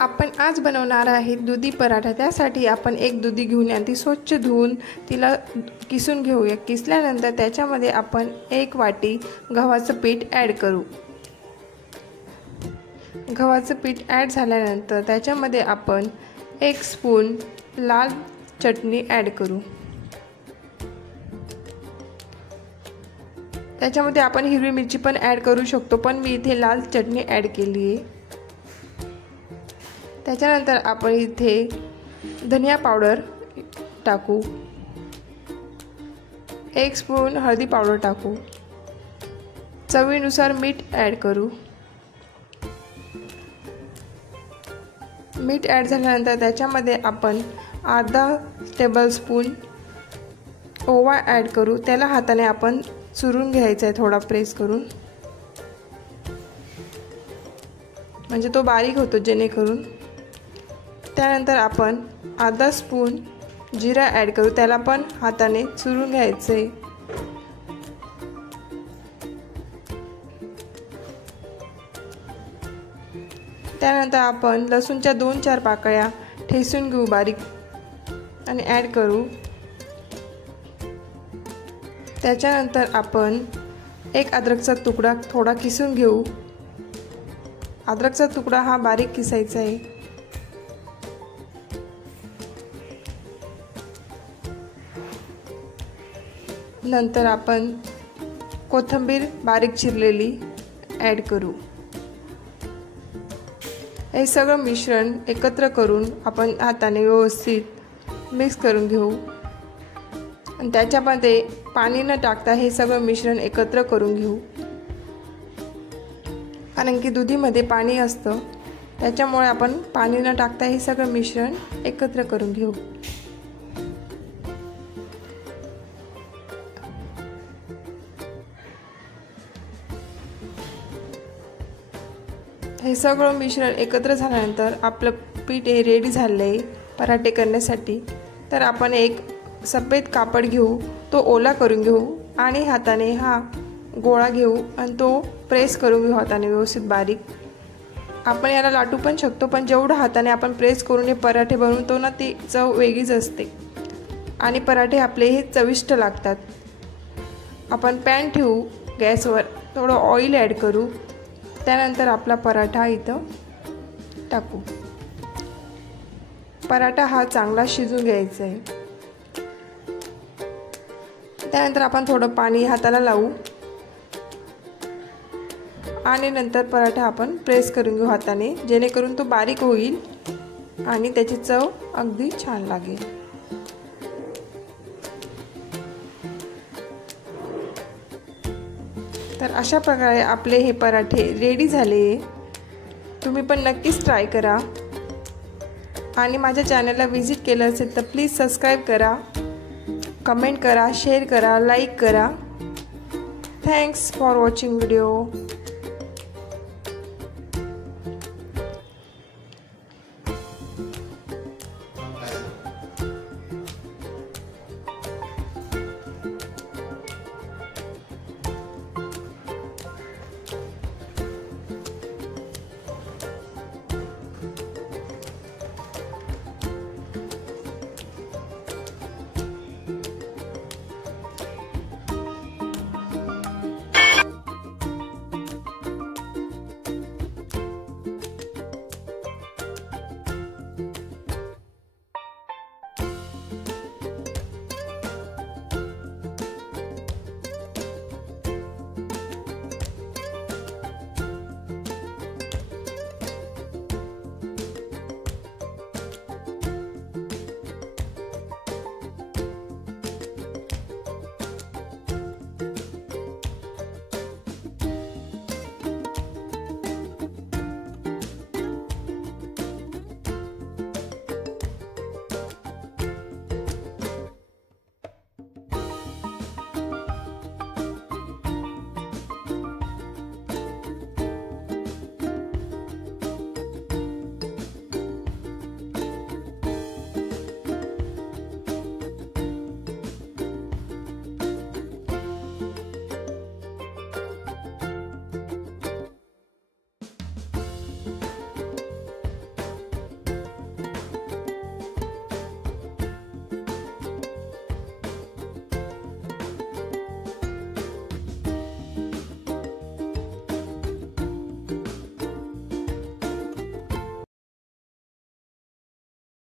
आपण आज बनवणार आहे दुधी पराठा। त्यासाठी आपण एक दुधी घेऊन ती स्वच्छ धुवून तिला किसून घेऊया। किसल्यानंतर त्याच्यामध्ये आपण 1 वाटी गव्हाचं पीठ ॲड करू। गव्हाचं पीठ ॲड झाल्यानंतर त्याच्यामध्ये आपण 1 स्पून लाल चटणी ॲड करू। त्याच्यामध्ये आपण हिरवी मिरची पण ॲड करू शकतो, पण मी इथे लाल चटणी ॲड केली आहे। त्याच्यानंतर आपण इथे धनिया पावडर टाकू, 1 स्पून हळदी पावडर टाकू, चवीनुसार मीठ ॲड करू। मीठ ॲड झाल्यानंतर त्याच्यामध्ये आपण अर्धा टेबलस्पून ओवा ॲड करू। त्याला हाताने आपण चुरून घ्यायचा आहे, थोडा प्रेस करून, म्हणजे तो बारीक होतो जेणेकरून। त्यानंतर आपण अर्धा स्पून जिरा ॲड करू, त्याला पण हाताने चुरून घ्यायचं आहे। त्यानंतर आपण लसूणच्या 2-4 पाकळ्या ठेचून घेऊ बारीक आणि ॲड करू। त्याच्यानंतर आपण 1 अद्रकचा तुकडा थोडा किसून घेऊ। अद्रकचा तुकडा हा बारीक किसायचा आहे। नंतर आपण कोथिंबीर बारीक चिरलेली ॲड करू। हे सगळं मिश्रण एकत्र करून आपण हाताने व्यवस्थित मिक्स करून घेऊ आणि त्याच्यामध्ये पाणी न टाकता हे सगळं मिश्रण एकत्र करून घेऊ, कारण की दुधीमध्ये पाणी असतं, त्याच्यामुळे आपण पाणी न टाकता हे सगळं मिश्रण एकत्र करून घेऊ। हे सगळं मिश्रण एकत्र झाल्यानंतर आपलं पीठ हे रेडी झालं आहे पराठे करण्यासाठी। तर आपण एक सफेद कापड घेऊ, तो ओला करून घेऊ आणि हाताने हा गोळा घेऊ आणि तो प्रेस करून घेऊ हाताने व्यवस्थित बारीक। आपण याला लाटू पण शकतो, पण जेवढं हाताने आपण प्रेस करून हे पराठे बनवतो ना, ती चव वेगळीच असते आणि पराठे आपले हे चविष्ट लागतात। आपण पॅन ठेवू गॅसवर, थोडं ऑइल ॲड करू, त्यानंतर आपला पराठा इथं टाकू। पराठा हा चांगला शिजून घ्यायचा आहे। त्यानंतर आपण थोडं पाणी हाताला लावू आणि नंतर पराठा आपण प्रेस करून घेऊ हाताने, जेणेकरून तो बारीक होईल आणि त्याची चव अगदी छान लागेल। तर अशा प्रकारे आपले हे पराठे रेडी झाले। तुम्ही पण नक्कीच ट्राय करा आणि माझ्या चॅनलला विजिट केलं असेल तर प्लीज सबस्क्राईब करा, कमेंट करा, शेअर करा, लाईक करा। Thanks for watching video.